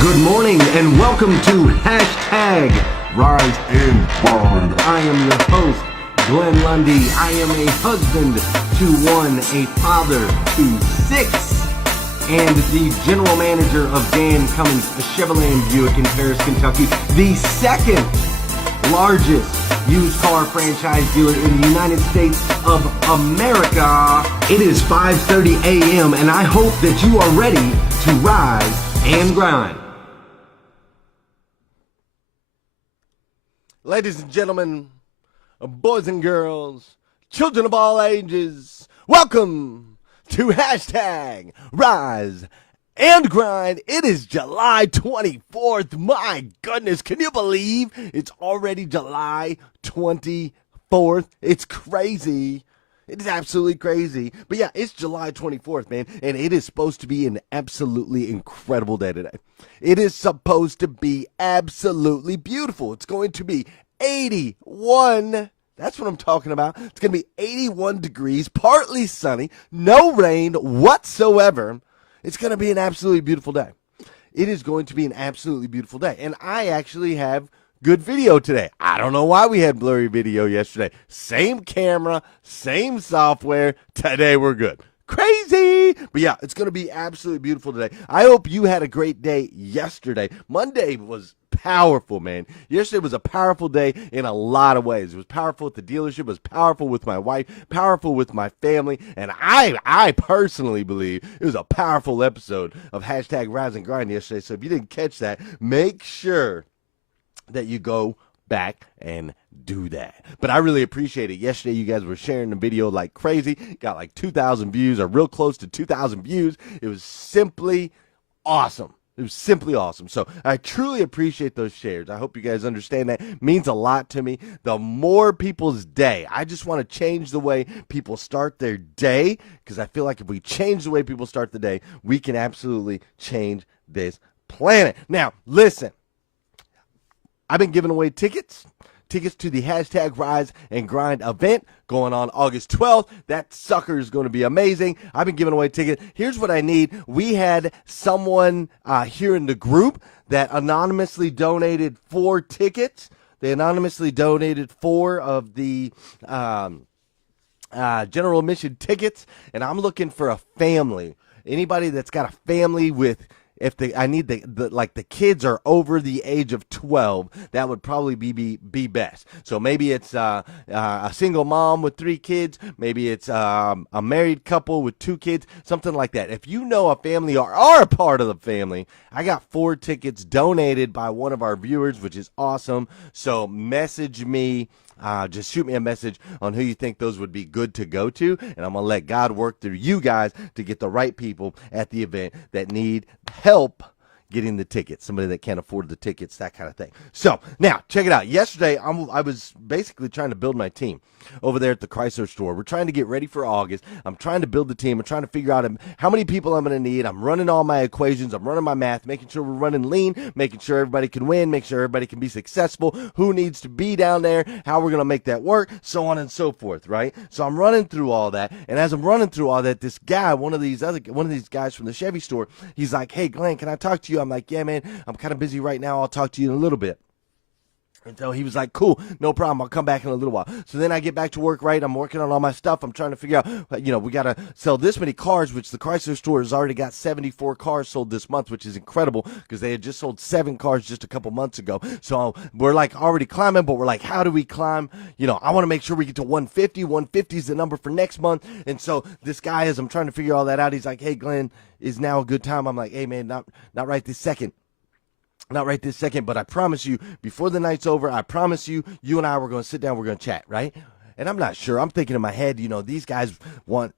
Good morning and welcome to Hashtag Rise and Grind. I am your host, Glenn Lundy. I am a husband to one, a father to six, and the general manager of Dan Cummins Chevrolet Buick in Paris, Kentucky, the second largest used car franchise dealer in the United States of America. It is 5:30 a.m. and I hope that you are ready to rise and grind. Ladies and gentlemen, boys and girls, children of all ages, welcome to Hashtag Rise and Grind. It is July 24th. My goodness, can you believe it's already July 24th? It's crazy. It is absolutely crazy. But yeah, it's July 24th, man, and it is supposed to be an absolutely incredible day today. It is supposed to be absolutely beautiful. It's going to be 81. That's what I'm talking about. It's going to be 81 degrees, partly sunny, no rain whatsoever. It's going to be an absolutely beautiful day. It is going to be an absolutely beautiful day. And I actually have good video today. I don't know why we had blurry video yesterday. Same camera, same software. Today we're good. Crazy. But yeah, it's going to be absolutely beautiful today. I hope you had a great day yesterday. Monday was powerful, man. Yesterday was a powerful day in a lot of ways. It was powerful at the dealership. It was powerful with my wife, powerful with my family. And I personally believe it was a powerful episode of Hashtag Rise and Grind yesterday. So if you didn't catch that, make sure that you go back and do that. But I really appreciate it. Yesterday, you guys were sharing the video like crazy. Got like 2,000 views or real close to 2,000 views. It was simply awesome. It was simply awesome. So I truly appreciate those shares. I hope you guys understand that. It means a lot to me. The more people's day, I just want to change the way people start their day, because I feel like if we change the way people start the day, we can absolutely change this planet. Now, listen. I've been giving away tickets to the Hashtag Rise and Grind event going on August 12th. That sucker is going to be amazing. I've been giving away tickets. Here's what I need. We had someone here in the group that anonymously donated 4 tickets. They anonymously donated 4 of the general admission tickets, and I'm looking for a family. Anybody that's got a family with, I need the kids are over the age of 12, that would probably be best. So maybe it's a single mom with 3 kids, maybe it's a married couple with 2 kids, something like that. If you know a family or are a part of the family, I got 4 tickets donated by one of our viewers, which is awesome. So message me. Just shoot me a message on who you think those would be good to go to, and I'm going to let God work through you guys to get the right people at the event that need help getting the tickets, somebody that can't afford the tickets, that kind of thing. So, now, check it out. Yesterday, I was basically trying to build my team over there at the Chrysler store. We're trying to get ready for August. I'm trying to build the team. I'm trying to figure out how many people I'm going to need. I'm running all my equations. I'm running my math, making sure we're running lean, making sure everybody can win, make sure everybody can be successful, who needs to be down there, how we're going to make that work, so on and so forth, right? So I'm running through all that, and as I'm running through all that, this guy, one of these guys from the Chevy store, he's like, "Hey, Glenn, can I talk to you?" I'm like, "Yeah, man, I'm kind of busy right now. I'll talk to you in a little bit." And so he was like, "Cool, no problem. I'll come back in a little while." So then I get back to work, right? I'm working on all my stuff. I'm trying to figure out, we got to sell this many cars, which the Chrysler store has already got 74 cars sold this month, which is incredible because they had just sold 7 cars just a couple months ago. So we're like already climbing, but we're like, how do we climb? I want to make sure we get to 150. 150 is the number for next month. And so this guy, as I'm trying to figure all that out, he's like, "Hey, Glenn, is now a good time?" I'm like, "Hey, man, not right this second. Not right this second, but I promise you, before the night's over, I promise you, you and I were going to sit down, we're going to chat, right?" And I'm not sure. I'm thinking in my head, these guys want,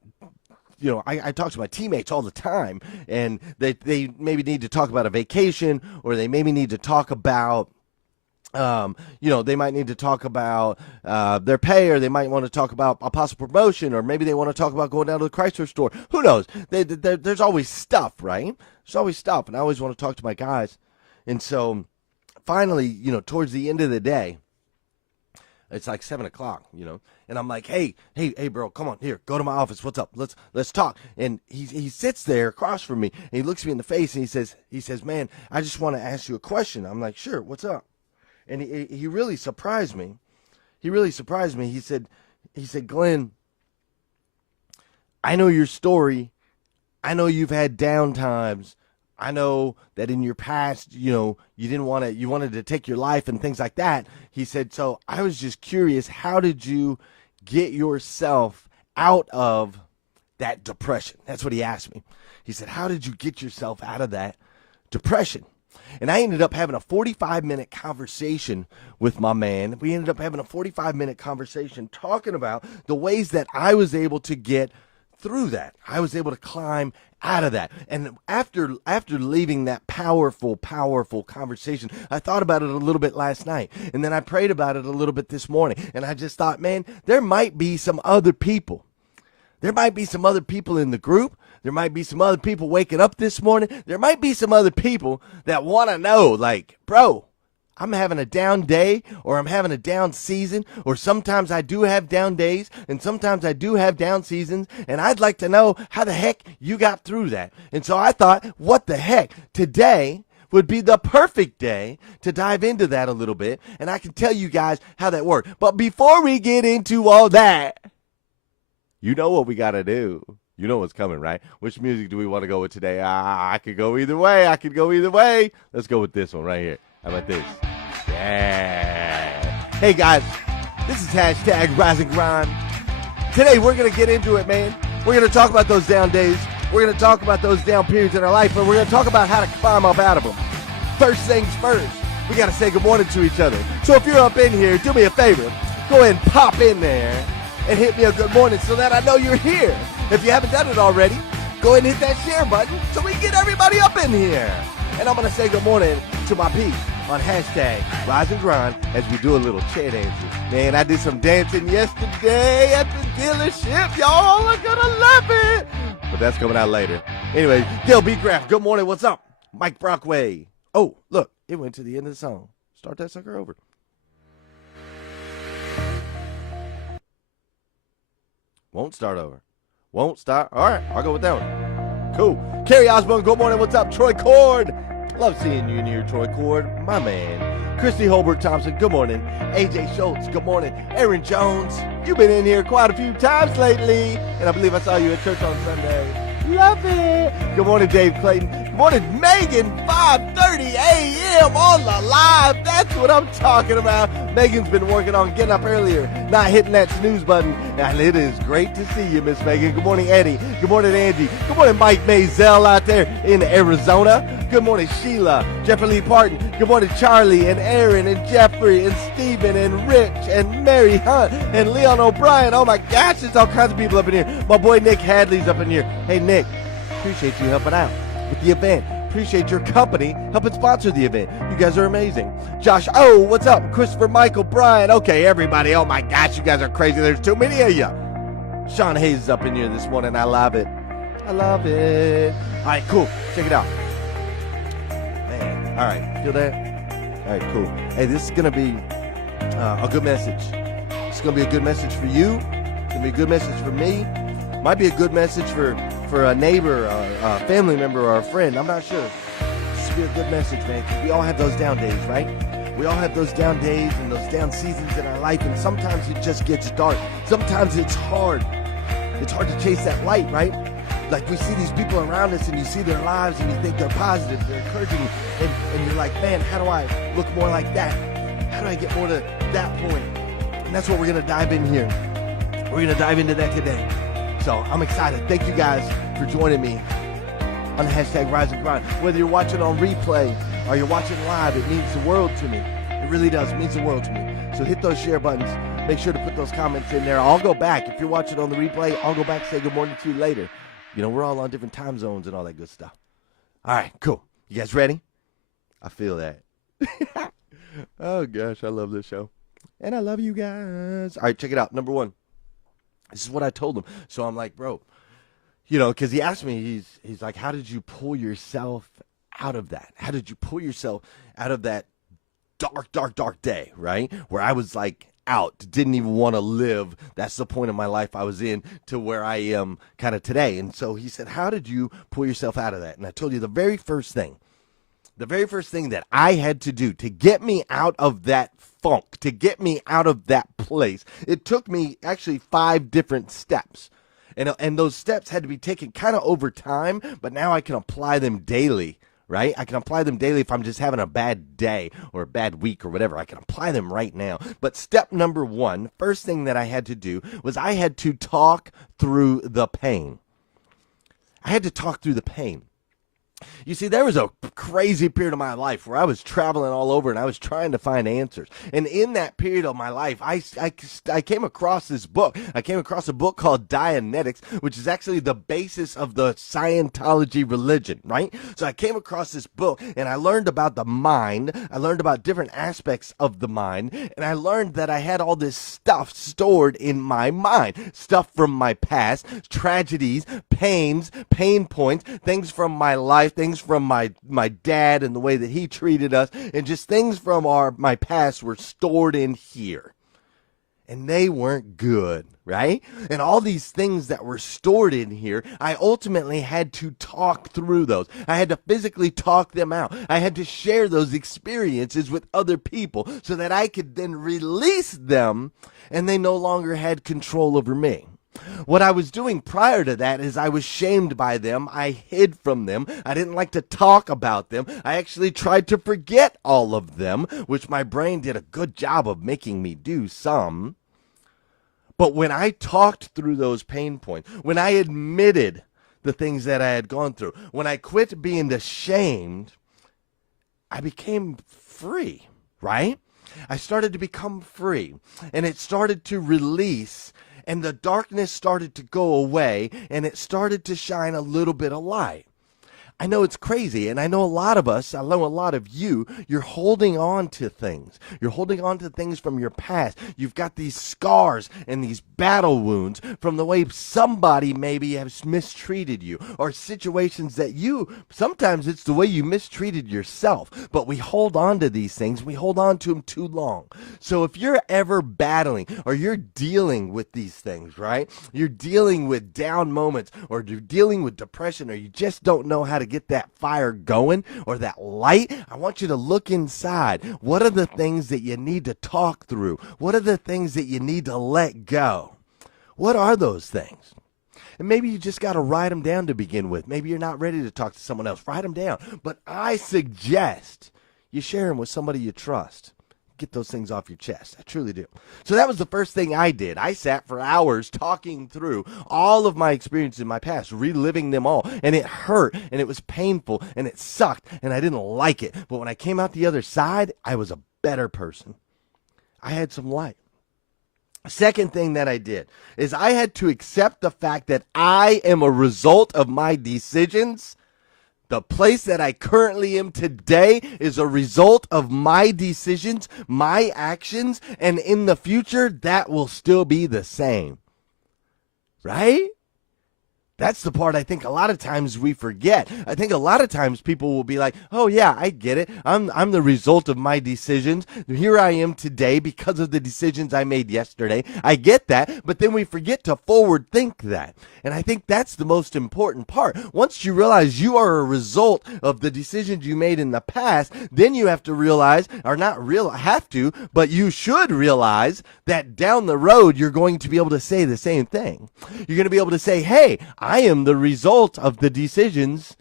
I talk to my teammates all the time, and they maybe need to talk about a vacation, or they maybe need to talk about, they might need to talk about their pay, or they might want to talk about a possible promotion, or maybe they want to talk about going down to the Chrysler store. Who knows? There's always stuff, right? There's always stuff, and I always want to talk to my guys. And so finally, towards the end of the day, It's like 7:00, and I'm like, hey, bro, come on here, go to my office. What's up? Let's talk. And he sits there across from me, and he looks me in the face, and he says, man, I just want to ask you a question. I'm like, sure, what's up? And he really surprised me. He said, Glenn, I know your story. I know you've had down times. I know that in your past, you wanted to take your life and things like that. He said, so I was just curious, how did you get yourself out of that depression? That's what he asked me. He said, how did you get yourself out of that depression? And I ended up having a 45-minute conversation with my man. We ended up having a 45-minute conversation talking about the ways that I was able to get through that. I was able to climb out of that. And after leaving that powerful conversation, I thought about it a little bit last night. And then I prayed about it a little bit this morning. And I just thought, man, there might be some other people. There might be some other people in the group. There might be some other people waking up this morning. There might be some other people that want to know, like, bro, I'm having a down day, or I'm having a down season, or sometimes I do have down days, and sometimes I do have down seasons, and I'd like to know how the heck you got through that. And so I thought, what the heck, today would be the perfect day to dive into that a little bit, and I can tell you guys how that worked. But before we get into all that, you know what we got to do. You know what's coming, right? Which music do we want to go with today? I could go either way. Let's go with this one right here. How about this? Yeah. Hey, guys. This is hashtag Rise and Grind. Today, we're going to get into it, man. We're going to talk about those down days. We're going to talk about those down periods in our life, and we're going to talk about how to climb up out of them. First things first, we got to say good morning to each other. So if you're up in here, do me a favor. Go ahead and pop in there and hit me a good morning so that I know you're here. If you haven't done it already, go ahead and hit that share button so we can get everybody up in here. And I'm going to say good morning to my peeps on hashtag Rise and Grind as we do a little chair dancing. Man, I did some dancing yesterday at the dealership. Y'all are going to love it. But that's coming out later. Anyway, Gil B. Graff, good morning. What's up? Mike Brockway. Oh, look, it went to the end of the song. Start that sucker over. Won't start over. Won't start. All right, I'll go with that one. Cool. Carrie Osborne, good morning. What's up? Troy Cord. Love seeing you in here, Troy Cord. My man. Christy Holbrook Thompson, good morning. AJ Schultz, good morning. Aaron Jones, you've been in here quite a few times lately. And I believe I saw you at church on Sunday. Love it. Good morning, Dave Clayton. Good morning, Megan. 5:30 a.m. on the live. That's what I'm talking about. Megan's been working on getting up earlier, not hitting that snooze button. And it is great to see you, Miss Megan. Good morning, Eddie. Good morning, Angie. Good morning, Mike Mazel out there in Arizona. Good morning, Sheila. Jeffrey Lee Parton. Good morning, Charlie and Aaron and Jeffrey and Stephen and Rich and Mary Hunt and Leon O'Brien. Oh my gosh, there's all kinds of people up in here. My boy Nick Hadley's up in here. Hey, Nick, appreciate you helping out with the event. Appreciate your company helping sponsor the event. You guys are amazing. Josh, oh, what's up? Christopher, Michael, Brian. Okay, everybody. Oh my gosh, you guys are crazy. There's too many of you. Sean Hayes is up in here this morning. I love it. I love it. All right, cool. Check it out. Man, all right. Feel that? All right, cool. Hey, this is going to be a good message. It's going to be a good message for you. It's going to be a good message for me. Might be a good message for a neighbor, a family member, or a friend. I'm not sure. This will be a good message, man, because we all have those down days, right? We all have those down days and those down seasons in our life, and sometimes it just gets dark. Sometimes it's hard. It's hard to chase that light, right? Like we see these people around us, and you see their lives, and you think they're positive, they're encouraging, and you're like, man, how do I look more like that? How do I get more to that point? And that's what we're going to dive in here. We're going to dive into that today. So I'm excited. Thank you guys for joining me on the hashtag Rise and Grind. Whether you're watching on replay or you're watching live, it means the world to me. It really does. It means the world to me. So hit those share buttons. Make sure to put those comments in there. I'll go back. If you're watching on the replay, I'll go back and say good morning to you later. You know, we're all on different time zones and all that good stuff. All right, cool. You guys ready? I feel that. Oh, gosh, I love this show. And I love you guys. All right, check it out. Number one. This is what I told him. So I'm like, bro, you know, because he asked me, he's like, how did you pull yourself out of that? How did you pull yourself out of that dark day, right? Where I was like out, didn't even want to live. That's the point of my life I was in to where I am kind of today. And so he said, how did you pull yourself out of that? And I told you the very first thing that I had to do to get me out of that funk, to get me out of that place, it took me actually 5 different steps. And those steps had to be taken kind of over time, but now I can apply them daily, right? I can apply them daily if I'm just having a bad day or a bad week or whatever. I can apply them right now. But step number 1, first thing that I had to do was I had to talk through the pain. I had to talk through the pain. You see, there was a crazy period of my life where I was traveling all over and I was trying to find answers. And in that period of my life, I came across this book. I came across a book called Dianetics, which is actually the basis of the Scientology religion, right? So I came across this book and I learned about the mind. I learned about different aspects of the mind. And I learned that I had all this stuff stored in my mind. Stuff from my past, tragedies, pains, pain points, things from my life, things from my dad and the way that he treated us, and just things from my past were stored in here. And they weren't good, right? And all these things that were stored in here, I ultimately had to talk through those. I had to physically talk them out. I had to share those experiences with other people so that I could then release them and they no longer had control over me. What I was doing prior to that is I was shamed by them. I hid from them. I didn't like to talk about them. I actually tried to forget all of them, which my brain did a good job of making me do some. But when I talked through those pain points, when I admitted the things that I had gone through, when I quit being ashamed, I became free, right? I started to become free, and it started to release. And the darkness started to go away, and it started to shine a little bit of light. I know it's crazy, and I know a lot of us, I know a lot of you, you're holding on to things. You're holding on to things from your past. You've got these scars and these battle wounds from the way somebody maybe has mistreated you, or situations that sometimes it's the way you mistreated yourself, but we hold on to these things. We hold on to them too long. So if you're ever battling, or you're dealing with these things, right? You're dealing with down moments, or you're dealing with depression, or you just don't know how to get that fire going or that light, I want you to look inside. What are the things that you need to talk through? What are the things that you need to let go? What are those things? And maybe you just got to write them down to begin with. Maybe you're not ready to talk to someone else. Write them down. But I suggest you share them with somebody you trust. Get those things off your chest. I truly do. So that was the first thing I did. I sat for hours talking through all of my experiences in my past, reliving them all. And it hurt, and it was painful, and it sucked, and I didn't like it. But when I came out the other side, I was a better person. I had some light. Second thing that I did is I had to accept the fact that I am a result of my decisions. The place that I currently am today is a result of my decisions, my actions, and in the future, that will still be the same. Right? That's the part I think a lot of times we forget. I think a lot of times people will be like, oh yeah, I get it. I'm the result of my decisions. Here I am today because of the decisions I made yesterday. I get that, but then we forget to forward think that. And I think that's the most important part. Once you realize you are a result of the decisions you made in the past, then you have to realize, or not have to, but you should realize that down the road, you're going to be able to say the same thing. You're going to be able to say, hey, I am the result of the decisions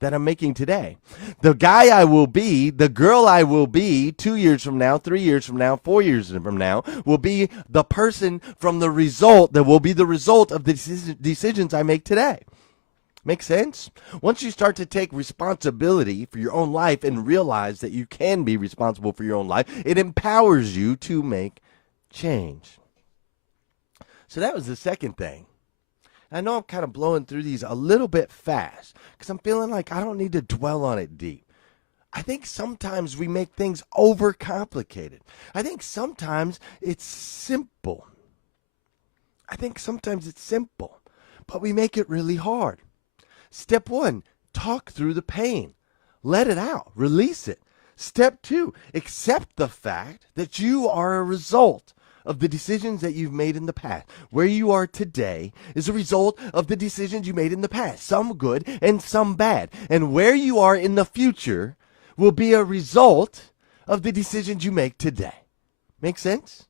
that I'm making today. The guy I will be, the girl I will be 2 years from now, 3 years from now, 4 years from now, will be the person from the result that will be the result of the decisions I make today. Make sense? Once you start to take responsibility for your own life and realize that you can be responsible for your own life, it empowers you to make change. So that was the second thing. I know I'm kind of blowing through these a little bit fast because I'm feeling like I don't need to dwell on it deep. I think sometimes we make things overcomplicated. I think sometimes it's simple. But we make it really hard. Step 1, talk through the pain. Let it out. Release it. Step 2, accept the fact that you are a result of the decisions that you've made in the past. Where you are today is a result of the decisions you made in the past, some good and some bad. And where you are in the future will be a result of the decisions you make today. Make sense?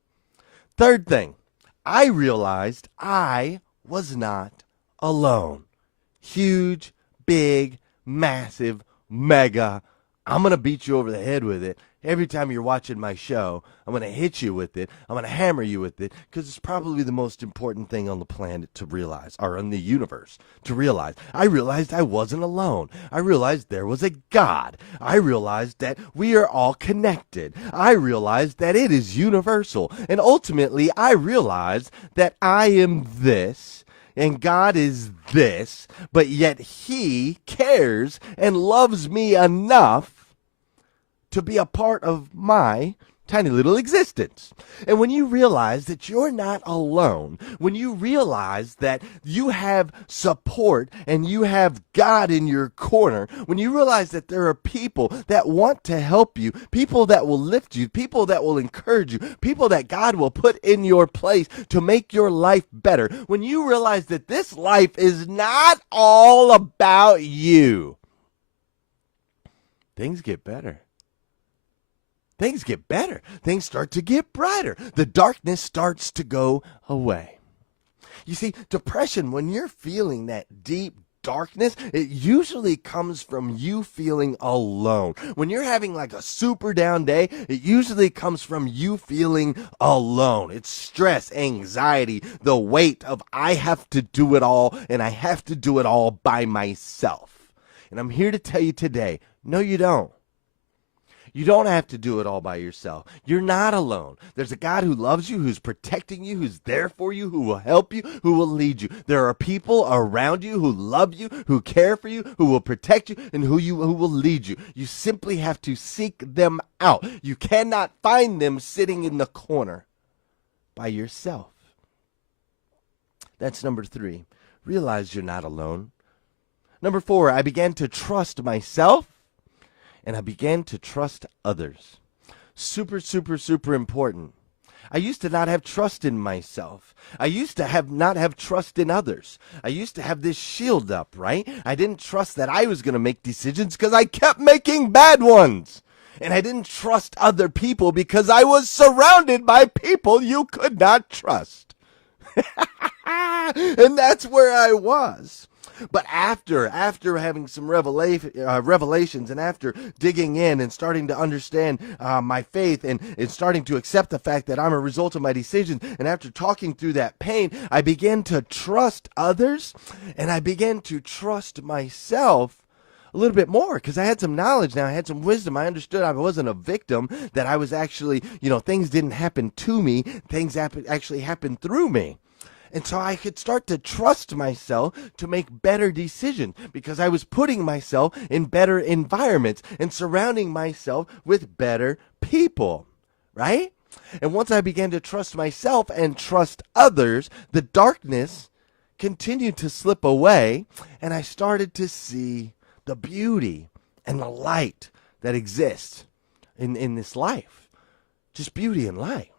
Third thing, I realized I was not alone. Huge, big, massive, mega. I'm going to beat you over the head with it. Every time you're watching my show, I'm going to hit you with it. I'm going to hammer you with it because it's probably the most important thing on the planet to realize, or in the universe to realize. I realized I wasn't alone. I realized there was a God. I realized that we are all connected. I realized that it is universal. And ultimately, I realized that I am this. And God is this, but yet He cares and loves me enough to be a part of my tiny little existence. And when you realize that you're not alone, when you realize that you have support and you have God in your corner, when you realize that there are people that want to help you, people that will lift you, people that will encourage you, people that God will put in your place to make your life better, when you realize that this life is not all about you, things get better. Things get better. Things start to get brighter. The darkness starts to go away. You see, depression, when you're feeling that deep darkness, it usually comes from you feeling alone. When you're having like a super down day, it usually comes from you feeling alone. It's stress, anxiety, the weight of I have to do it all, and I have to do it all by myself. And I'm here to tell you today, no, you don't. You don't have to do it all by yourself. You're not alone. There's a God who loves you, who's protecting you, who's there for you, who will help you, who will lead you. There are people around you who love you, who care for you, who will protect you, and who will lead you. You simply have to seek them out. You cannot find them sitting in the corner by yourself. That's number 3. Realize you're not alone. Number 4, I began to trust myself. And I began to trust others. Super, super, super important. I used to not have trust in myself. I used to not have trust in others. I used to have this shield up, right? I didn't trust that I was going to make decisions because I kept making bad ones. And I didn't trust other people because I was surrounded by people you could not trust. And that's where I was. But after having some revelations and after digging in and starting to understand my faith and starting to accept the fact that I'm a result of my decisions, and after talking through that pain, I began to trust others and I began to trust myself a little bit more because I had some knowledge now. I had some wisdom. I understood I wasn't a victim, that I was actually, things didn't happen to me. Things actually happened through me. And so I could start to trust myself to make better decisions because I was putting myself in better environments and surrounding myself with better people, right? And once I began to trust myself and trust others, the darkness continued to slip away, and I started to see the beauty and the light that exists in this life. Just beauty and light.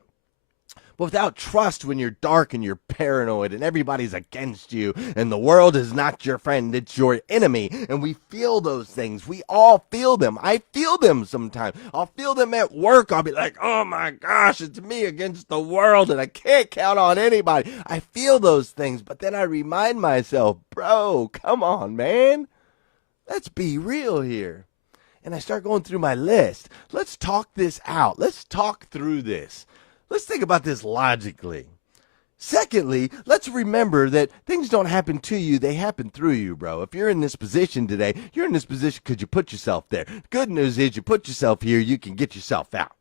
But without trust, when you're dark and you're paranoid and everybody's against you and the world is not your friend, it's your enemy. And we feel those things. We all feel them. I feel them sometimes. I'll feel them at work. I'll be like, oh my gosh, it's me against the world and I can't count on anybody. I feel those things. But then I remind myself, bro, come on, man. Let's be real here. And I start going through my list. Let's talk this out. Let's talk through this. Let's think about this logically. Secondly, let's remember that things don't happen to you, they happen through you, bro. If you're in this position today, you're in this position because you put yourself there. Good news is you put yourself here, you can get yourself out.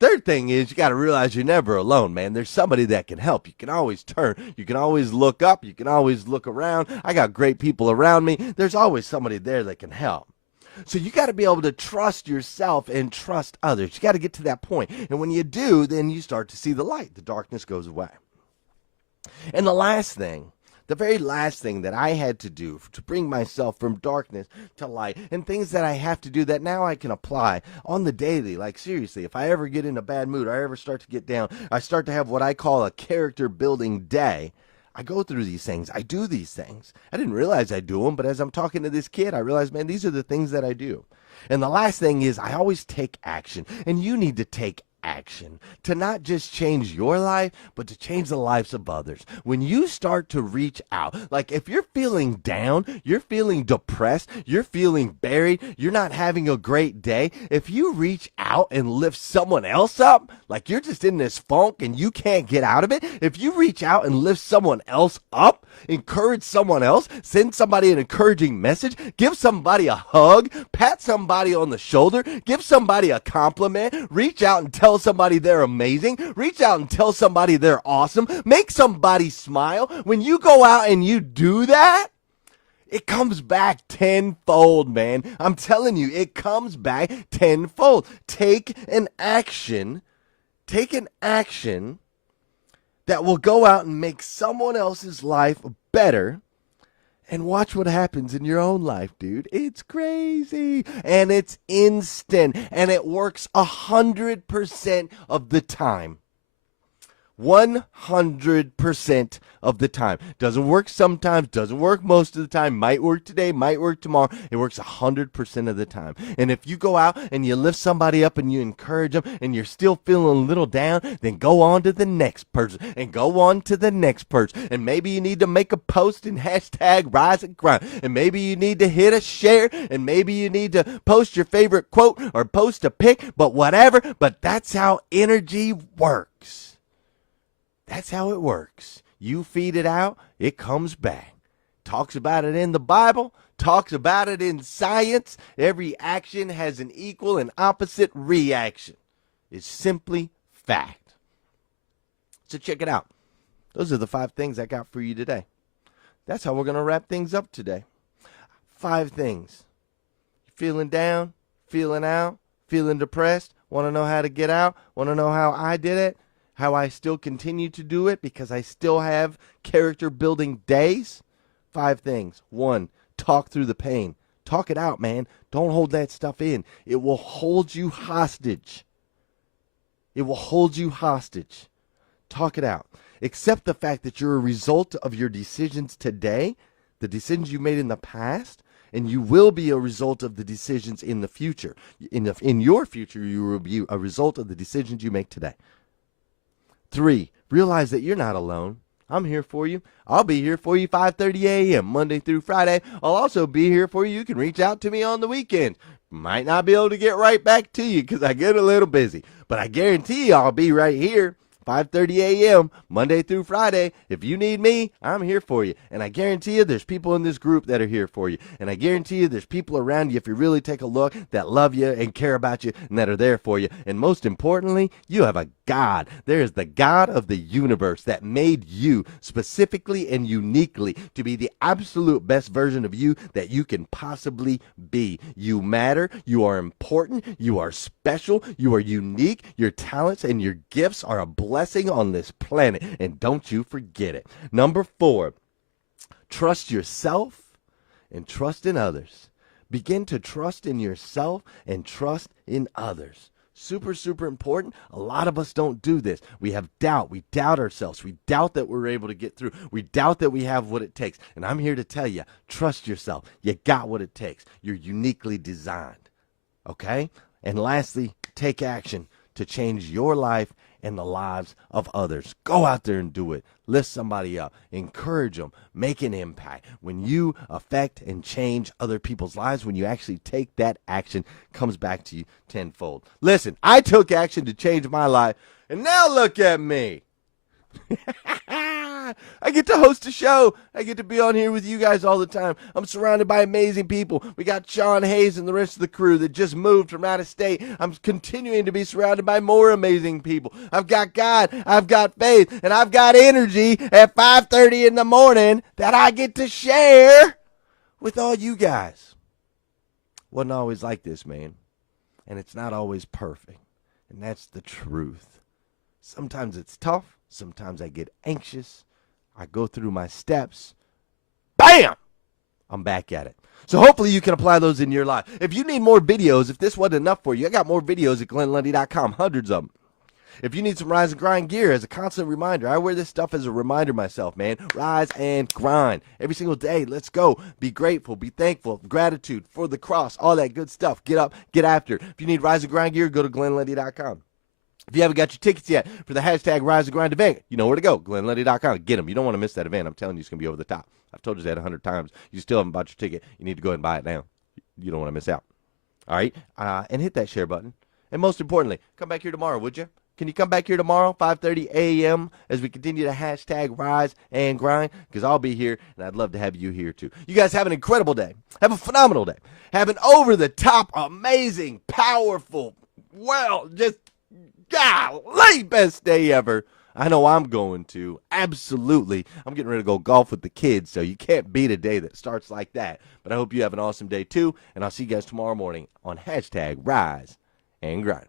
Third thing is you got to realize you're never alone, man. There's somebody that can help. You can always turn. You can always look up. You can always look around. I got great people around me. There's always somebody there that can help. So you got to be able to trust yourself and trust others. You got to get to that point. And when you do, then you start to see the light. The darkness goes away. And the last thing The very last thing that I had to do to bring myself from darkness to light, and things that I have to do that now I can apply on the daily. Like, seriously, if I ever get in a bad mood, or I ever start to get down, I start to have what I call a character building day. I go through these things. I do these things. I didn't realize I do them, but as I'm talking to this kid, I realized, man, these are the things that I do. And the last thing is I always take action, and you need to take action to not just change your life, but to change the lives of others. When you start to reach out, like if you're feeling down, you're feeling depressed, you're feeling buried, you're not having a great day, if you reach out and lift someone else up, like you're just in this funk and you can't get out of it, if you reach out and lift someone else up, encourage someone else, send somebody an encouraging message, give somebody a hug, pat somebody on the shoulder, give somebody a compliment, reach out and tell somebody they're amazing, reach out and tell somebody they're awesome, make somebody smile. When you go out and you do that, it comes back tenfold, man. I'm telling you, it comes back tenfold. Take an action that will go out and make someone else's life better, and watch what happens in your own life, dude. It's crazy, and it's instant, and it works 100% of the time. 100% of the time. Doesn't work sometimes, doesn't work most of the time, might work today, might work tomorrow. It works 100% of the time. And if you go out and you lift somebody up and you encourage them and you're still feeling a little down, then go on to the next person and go on to the next person. And maybe you need to make a post and hashtag rise and grind. And maybe you need to hit a share, and maybe you need to post your favorite quote or post a pic, but whatever. But that's how energy works. That's how it works. You feed it out, it comes back. Talks about it in the Bible, talks about it in science. Every action has an equal and opposite reaction. It's simply fact. So check it out. Those are the 5 things I got for you today. That's how we're going to wrap things up today. 5 things. Feeling down, feeling out, feeling depressed, want to know how to get out, want to know how I did it, how I still continue to do it because I still have character building days. 5 things. 1, talk through the pain. Talk it out, man. Don't hold that stuff in. It will hold you hostage. It will hold you hostage. Talk it out. Accept the fact that you're a result of your decisions today, the decisions you made in the past, and you will be a result of the decisions in the future. In your future, you will be a result of the decisions you make today. 3, realize that you're not alone. I'm here for you. I'll be here for you 5:30 a.m. Monday through Friday. I'll also be here for you. You can reach out to me on the weekend. Might not be able to get right back to you because I get a little busy. But I guarantee you I'll be right here 5:30 a.m. Monday through Friday. If you need me, I'm here for you. And I guarantee you there's people in this group that are here for you. And I guarantee you there's people around you, if you really take a look, that love you and care about you and that are there for you. And most importantly, you have a God. There is the God of the universe that made you specifically and uniquely to be the absolute best version of you that you can possibly be. You matter. You are important. You are special. You are unique. Your talents and your gifts are a blessing on this planet, and don't you forget it. Number 4, trust yourself and trust in others. Begin to trust in yourself and trust in others. Super, super important. A lot of us don't do this. We have doubt. We doubt ourselves. We doubt that we're able to get through. We doubt that we have what it takes. And I'm here to tell you, trust yourself. You got what it takes. You're uniquely designed. Okay? And lastly, take action to change your life and the lives of others. Go out there and do it. Lift somebody up. Encourage them. Make an impact. When you affect and change other people's lives, when you actually take that action, it comes back to you tenfold. Listen, I took action to change my life, and now look at me. I get to host a show. I get to be on here with you guys all the time. I'm surrounded by amazing people. We got Sean Hayes and the rest of the crew that just moved from out of state. I'm continuing to be surrounded by more amazing people. I've got God, I've got faith, and I've got energy at 5:30 in the morning that I get to share with all you guys. Wasn't always like this, man. And it's not always perfect. And that's the truth. Sometimes it's tough. Sometimes I get anxious. I go through my steps. Bam! I'm back at it. So hopefully you can apply those in your life. If you need more videos, if this wasn't enough for you, I got more videos at GlennLundy.com, hundreds of them. If you need some rise and grind gear as a constant reminder, I wear this stuff as a reminder myself, man. Rise and grind. Every single day, let's go. Be grateful, be thankful, gratitude for the cross, all that good stuff. Get up, get after it. If you need rise and grind gear, go to GlennLundy.com. If you haven't got your tickets yet for the hashtag Rise and Grind event, you know where to go, GlennLundy.com. Get them. You don't want to miss that event. I'm telling you, it's going to be over the top. I've told you that 100 times. You still haven't bought your ticket. You need to go ahead and buy it now. You don't want to miss out. All right? And hit that share button. And most importantly, come back here tomorrow, would you? Can you come back here tomorrow, 5:30 a.m., as we continue to hashtag Rise and Grind? Because I'll be here, and I'd love to have you here, too. You guys have an incredible day. Have a phenomenal day. Have an over-the-top, amazing, powerful, well, just, golly, best day ever. I know I'm going to. Absolutely. I'm getting ready to go golf with the kids, so you can't beat a day that starts like that. But I hope you have an awesome day, too, and I'll see you guys tomorrow morning on hashtag Rise and Grind.